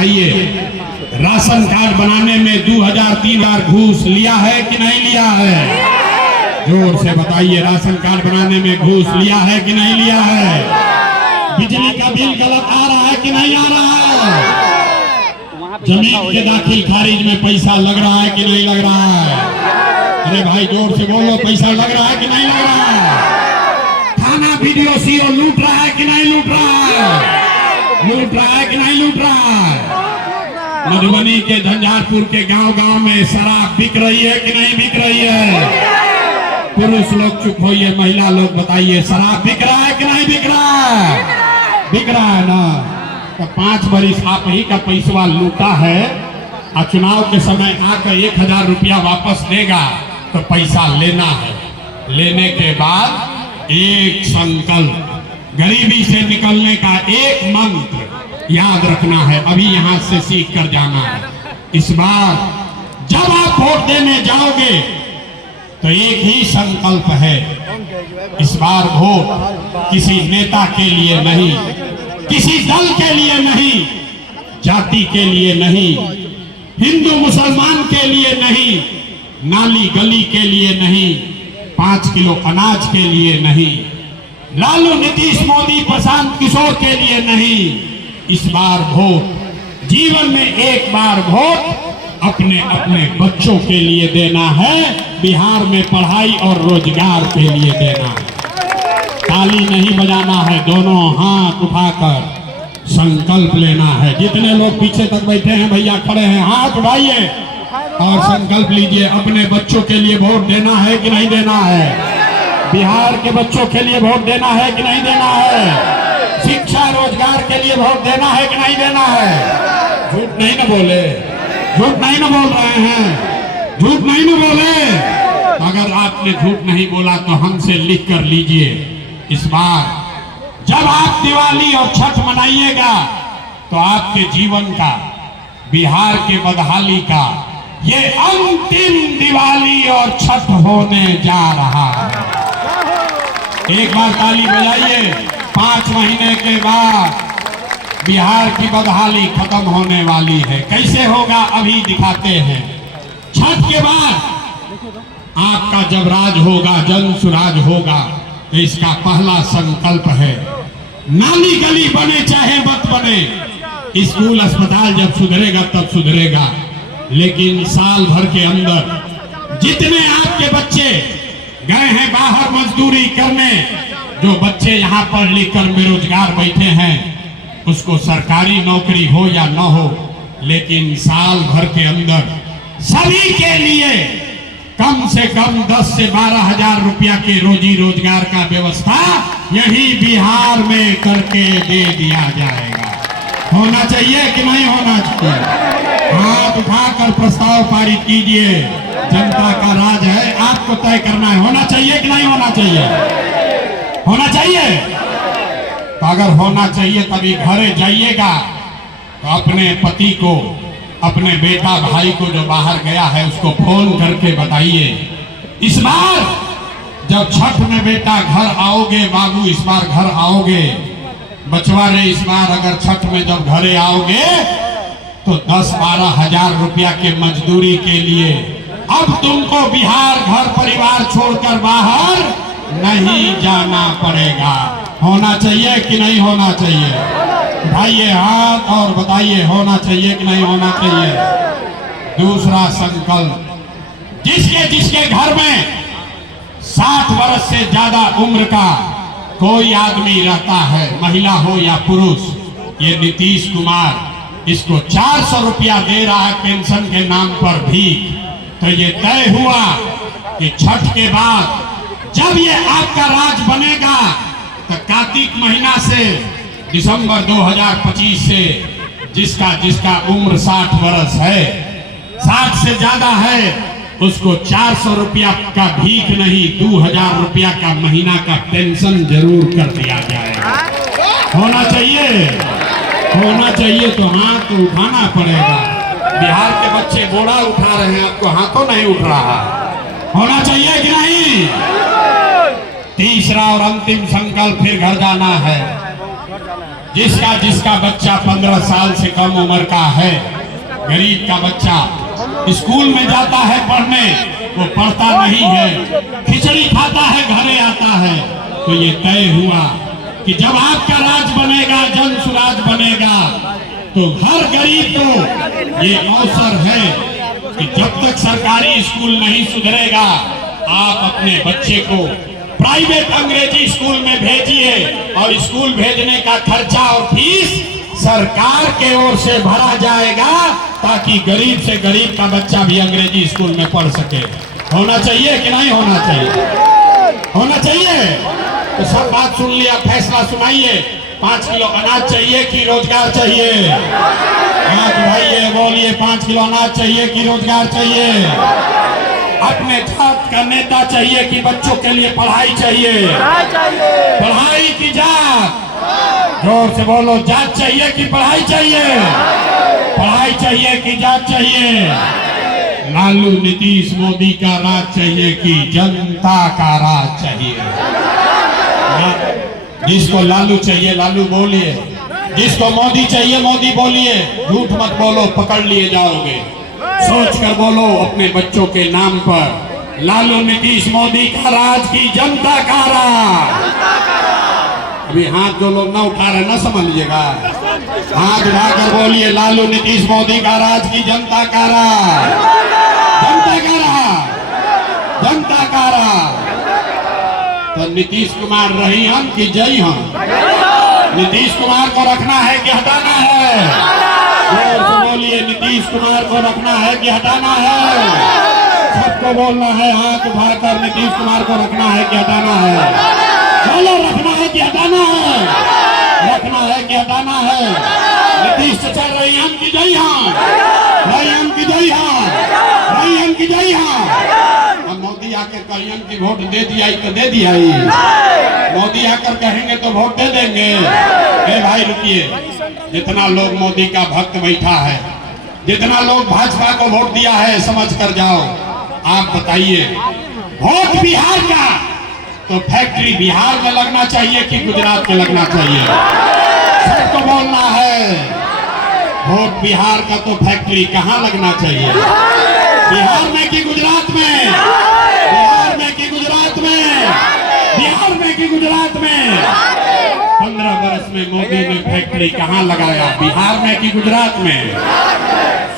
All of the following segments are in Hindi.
बताइए, राशन कार्ड बनाने में 2000-3000 घूस लिया है कि नहीं लिया है? जोर से बताइए, राशन कार्ड बनाने में घूस लिया है कि नहीं लिया है? बिजली का बिल गलत आ रहा है कि नहीं आ रहा है? जमीन के दाखिल खारिज में पैसा लग रहा है कि नहीं लग रहा है? अरे भाई जोर से बोलो, पैसा लग रहा है कि नहीं लग रहा है? थाना वीडियो सीओ लूट रहा है कि नहीं लूट रहा है? लूट रहा है कि नहीं लूट रहा है? मधुबनी के झंझारपुर के गांव-गांव में शराब बिक रही है कि नहीं बिक रही है? पुरुष लोग चुप होइए, महिला लोग बताइए, शराब बिक रहा है कि नहीं बिक रहा है? बिक रहा है ना? तो 5 बरिस आप ही का पैसा लूटा है और चुनाव के समय आकर 1000 रुपया वापस देगा तो पैसा लेना है। लेने के बाद एक संकल्प, गरीबी से निकलने का एक मंत्र याद रखना है, अभी यहाँ से सीख कर जाना है। इस बार जब आप वोट देने जाओगे तो एक ही संकल्प है, इस बार वोट किसी नेता के लिए नहीं, किसी दल के लिए नहीं, जाति के लिए नहीं, हिंदू मुसलमान के लिए नहीं, नाली गली के लिए नहीं, 5 किलो अनाज के लिए नहीं, लालू नीतीश मोदी प्रशांत किशोर के लिए नहीं। इस बार वोट जीवन में एक बार वोट अपने अपने बच्चों के लिए देना है, बिहार में पढ़ाई और रोजगार के लिए देना है। ताली नहीं बजाना है, दोनों हाथ उठाकर संकल्प लेना है। जितने लोग पीछे तक बैठे हैं भैया, खड़े हैं, हाथ उठाइए और संकल्प लीजिए, अपने बच्चों के लिए वोट देना है कि नहीं देना है? बिहार के बच्चों के लिए वोट देना है कि नहीं देना है? शिक्षा रोजगार के लिए वोट देना है कि नहीं देना है? झूठ नहीं ना बोले, झूठ नहीं ना बोल रहे हैं, झूठ नहीं ना बोले। अगर आपने झूठ नहीं बोला तो हमसे लिख कर लीजिए। इस बार जब आप दिवाली और छठ मनाइएगा तो आपके जीवन का, बिहार के बदहाली का ये अंतिम दिवाली और छठ होने जा रहा है। एक बार ताली बजाइए। 5 महीने के बाद बिहार की बदहाली खत्म होने वाली है। कैसे होगा अभी दिखाते हैं। छठ के बाद आपका जब राज होगा, जन सुराज होगा, तो इसका पहला संकल्प है, नाली गली बने चाहे मत बने, स्कूल अस्पताल जब सुधरेगा तब सुधरेगा, लेकिन साल भर के अंदर जितने आपके बच्चे गए हैं बाहर मजदूरी करने, जो बच्चे यहाँ पढ़ लिख कर बेरोजगार बैठे हैं, उसको सरकारी नौकरी हो या न हो, लेकिन साल भर के अंदर सभी के लिए कम से कम 10 से 12 हजार रुपया के रोजी रोजगार का व्यवस्था यही बिहार में करके दे दिया जाएगा। होना चाहिए कि नहीं होना चाहिए? हाथ उठाकर प्रस्ताव पारित कीजिए। जनता का राज है, आपको तय करना है, होना चाहिए कि नहीं होना चाहिए? होना चाहिए। तो अगर होना चाहिए तभी घरे जाइएगा तो अपने पति को, अपने बेटा भाई को जो बाहर गया है उसको फोन करके बताइए। इस बार जब छठ में बेटा घर आओगे, बाबू इस बार घर आओगे, बचवा रे इस बार अगर छठ में जब घरे आओगे तो 10-12 हजार रुपया के मजदूरी के लिए अब तुमको बिहार घर परिवार छोड़कर बाहर नहीं जाना पड़ेगा। होना चाहिए कि नहीं होना चाहिए? उठाइए हाथ और बताइए, होना चाहिए कि नहीं होना चाहिए? दूसरा संकल्प, जिसके जिसके घर में 60 वर्ष से ज्यादा उम्र का कोई आदमी रहता है, महिला हो या पुरुष, ये नीतीश कुमार इसको 400 रुपया दे रहा है पेंशन के नाम पर भी। तो ये तय हुआ कि छठ के बाद जब ये आपका राज बनेगा तो कार्तिक महीना से दिसंबर 2025 से जिसका जिसका उम्र 60 वर्ष है, 60 से ज्यादा है, उसको 400 रुपया का भीख नहीं, 2000 रुपया का महीना का पेंशन जरूर कर दिया जाएगा। होना चाहिए, होना चाहिए तो हाथ उठाना पड़ेगा। बिहार के बच्चे बोरा उठा रहे हैं, आपको हाथों नहीं उठ रहा। होना चाहिए कि नहीं? तीसरा और अंतिम संकल्प, फिर घर जाना है। जिसका जिसका बच्चा 15 साल से कम उम्र का है, गरीब का बच्चा स्कूल में जाता है पढ़ने, वो पढ़ता नहीं है, खिचड़ी खाता है, घरे आता है। तो ये तय हुआ कि जब आपका राज बनेगा, जन सुराज बनेगा, तो हर गरीब को ये अवसर है कि जब तक सरकारी स्कूल नहीं सुधरेगा, आप अपने बच्चे को प्राइवेट अंग्रेजी स्कूल में भेजिए और स्कूल भेजने का खर्चा और फीस सरकार के ओर से भरा जाएगा, ताकि गरीब से गरीब का बच्चा भी अंग्रेजी स्कूल में पढ़ सके। होना चाहिए कि नहीं होना चाहिए? होना चाहिए। तो सब बात सुन लिया, फैसला सुनाइए। 5 किलो अनाज चाहिए कि रोजगार चाहिए? हाथ उठाइए, बोलिए 5 किलो अनाज चाहिए कि रोजगार चाहिए? अपने जात का नेता चाहिए कि बच्चों के लिए पढ़ाई चाहिए? पढ़ाई की जात, जोर से बोलो, जात चाहिए कि पढ़ाई चाहिए? पढ़ाई चाहिए कि जात चाहिए? लालू नीतीश मोदी का राज चाहिए कि जनता का राज चाहिए? जिसको लालू चाहिए लालू बोलिए, जिसको मोदी चाहिए मोदी बोलिए। झूठ मत बोलो, पकड़ लिए जाओगे। सोच कर बोलो अपने बच्चों के नाम पर, लालू नीतीश मोदी का राज की जनता का राज। अभी हाथ जो लोग ना उठा रहे ना समझ लीजिएगा, हाथ उठाकर बोलिए, लालू नीतीश मोदी का राज की जनता का राज, जनता का राज, जनता का राज। तो नीतीश कुमार रही हम कि जय हम? नीतीश कुमार को रखना है कि हटाना है? जोर से बोलिए, नीतीश कुमार को रखना है कि हटाना है? सबको बोलना है, हाथ उठाकर, नीतीश कुमार को रखना है कि हटाना है? बोलो, रखना है कि हटाना है? रखना है कि हटाना है? नीतीश चचा रही हम की जय हाँ, रही हम की जय हाँ, रही हम की जय हाँ। मोदी आकर कहियन की वोट दे दिया तो दे दिया ही, मोदी आकर कहेंगे तो वोट दे देंगे। ए भाई रुकिए, जितना लोग मोदी का भक्त बैठा है, जितना लोग भाजपा को वोट दिया है, समझ कर जाओ। आप बताइए, वोट बिहार का तो फैक्ट्री बिहार में लगना चाहिए कि गुजरात में लगना चाहिए? सबको बोलना है, वोट बिहार का तो फैक्ट्री कहाँ लगना चाहिए? बिहार में कि गुजरात में? बिहार में कि गुजरात में? बिहार में कि गुजरात में? 15 वर्ष में मोदी ने फैक्ट्री कहाँ लगाया? बिहार में कि गुजरात में?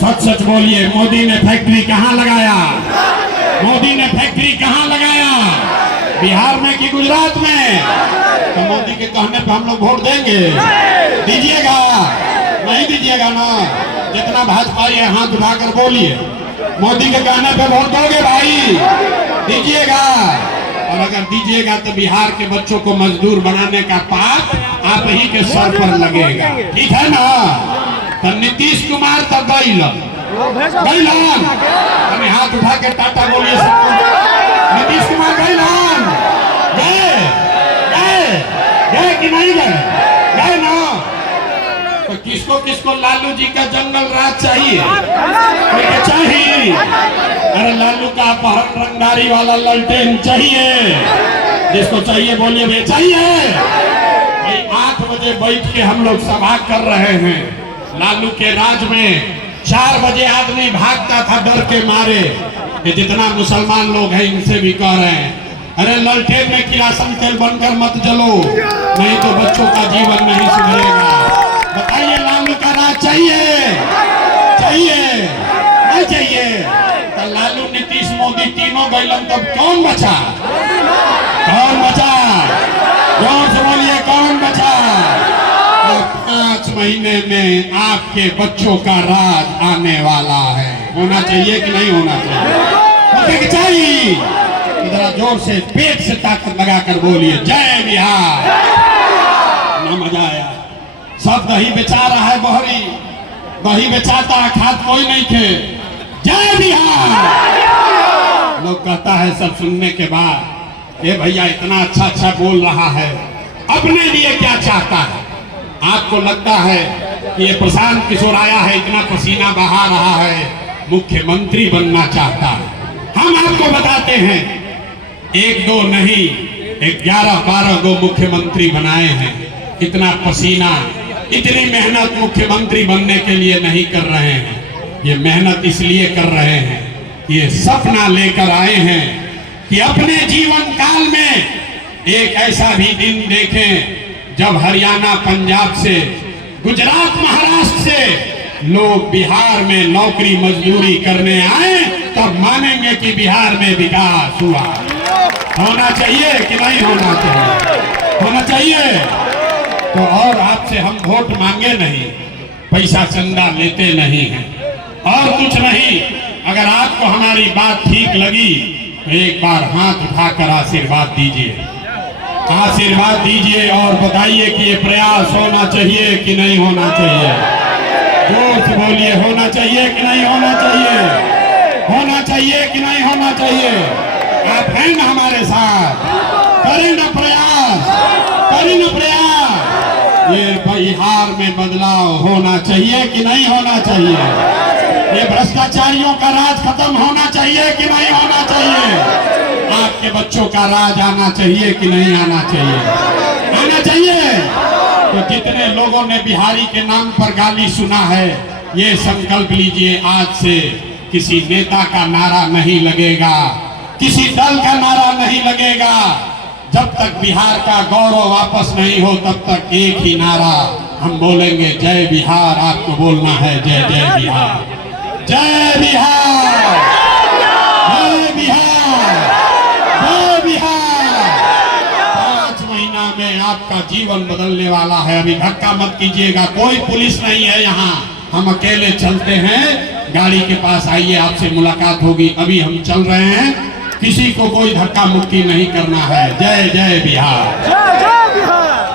सच सच बोलिए, मोदी ने फैक्ट्री कहाँ लगाया? मोदी ने फैक्ट्री कहाँ लगाया? बिहार में कि गुजरात में? तो मोदी के कहने पे हम लोग वोट देंगे? दीजिएगा? नहीं दीजिएगा ना? जितना भाजपा है हाथ उठाकर बोलिए, मोदी के कहने पे वोट दोगे भाई? दीजिएगा? और अगर दीजिएगा तो बिहार के बच्चों को मजदूर बनाने का पाप आप ही के सर पर लगेगा, ठीक है ना? तो नीतीश कुमार तो गैलन, हमें हाथ उठा के टाटा बोलिए सबको। नीतीश कुमार गैलन, गए कि नहीं गए? गए ना? तो किसको किसको लालू जी का जंगल राज चाहिए? चाहिए? अरे लालू का अपहरण रंगदारी वाला ललटेन चाहिए? जिसको चाहिए बोलिए भाई चाहिए। भाई 8 बजे बैठ के हम लोग सभा कर रहे हैं। लालू के राज में 4 बजे आदमी भागता था डर के मारे कि जितना मुसलमान लोग हैं इनसे भी कह रहे हैं, अरे ललटेन में किरासन तेल बनकर मत जलो, नहीं तो बच्चों का जीवन नहीं सुधरेगा। बताइए, लालू का राज चाहिए? चाहिए? नहीं चाहिए? तो लालू नीतीश मोदी तीनों गैलन, तब कौन बचा? कौन बचा? जोर से बोलिए, कौन बचा? 5 महीने में आपके बच्चों का राज आने वाला है। होना चाहिए कि नहीं होना चाहिए? चाहिए। इधर जोर से पेट से ताकत लगाकर बोलिए, जय बिहार। ना मजा आया? सब दही बेचा रहा है, बहरी दही बेचाता है, खाद कोई नहीं थे। जय बिहार। लोग कहता है सब सुनने के बाद, ये भैया इतना अच्छा अच्छा बोल रहा है, अपने लिए क्या चाहता है? आपको लगता है कि ये प्रशांत किशोर आया है, इतना पसीना बहा रहा है, मुख्यमंत्री बनना चाहता है? हम आपको बताते हैं, 1-2 नहीं 11-12 गो मुख्यमंत्री बनाए हैं। इतना पसीना इतनी मेहनत मुख्यमंत्री बनने के लिए नहीं कर रहे हैं। ये मेहनत इसलिए कर रहे हैं, ये सपना लेकर आए हैं कि अपने जीवन काल में एक ऐसा भी दिन देखें जब हरियाणा, पंजाब से, गुजरात, महाराष्ट्र से लोग बिहार में नौकरी मजदूरी करने आए, तब मानेंगे कि बिहार में विकास हुआ। होना चाहिए कि नहीं होना चाहिए? होना चाहिए। तो और आपसे हम वोट मांगे नहीं, पैसा चंदा लेते नहीं हैं और कुछ नहीं। अगर आपको हमारी बात ठीक लगी तो एक बार हाथ उठाकर आशीर्वाद दीजिए, आशीर्वाद दीजिए और बताइए कि ये प्रयास होना चाहिए कि नहीं होना चाहिए। जोर से बोलिए, होना चाहिए कि नहीं होना चाहिए? होना चाहिए कि नहीं होना चाहिए? आप हैं ना हमारे साथ? करें ना प्रयास, करें ना प्रयास। ये बिहार में बदलाव होना चाहिए कि नहीं होना चाहिए? ये भ्रष्टाचारियों का राज खत्म होना चाहिए कि नहीं होना चाहिए? आपके बच्चों का राज आना चाहिए कि नहीं आना चाहिए? आना चाहिए। तो जितने लोगों ने बिहारी के नाम पर गाली सुना है, ये संकल्प लीजिए, आज से किसी नेता का नारा नहीं लगेगा, किसी दल का नारा नहीं लगेगा। जब तक बिहार का गौरव वापस नहीं हो तब तक एक ही नारा हम बोलेंगे, जय बिहार। आपको बोलना है जय जय बिहार, जय बिहार, जय बिहार, जय बिहार। 5 महीना में आपका जीवन बदलने वाला है। अभी धक्का मत कीजिएगा, कोई पुलिस नहीं है यहाँ, हम अकेले चलते हैं। गाड़ी के पास आइए, आपसे मुलाकात होगी। अभी हम चल रहे हैं, किसी को कोई धक्का मुक्की नहीं करना है। जय जय बिहार, जय जय बिहार।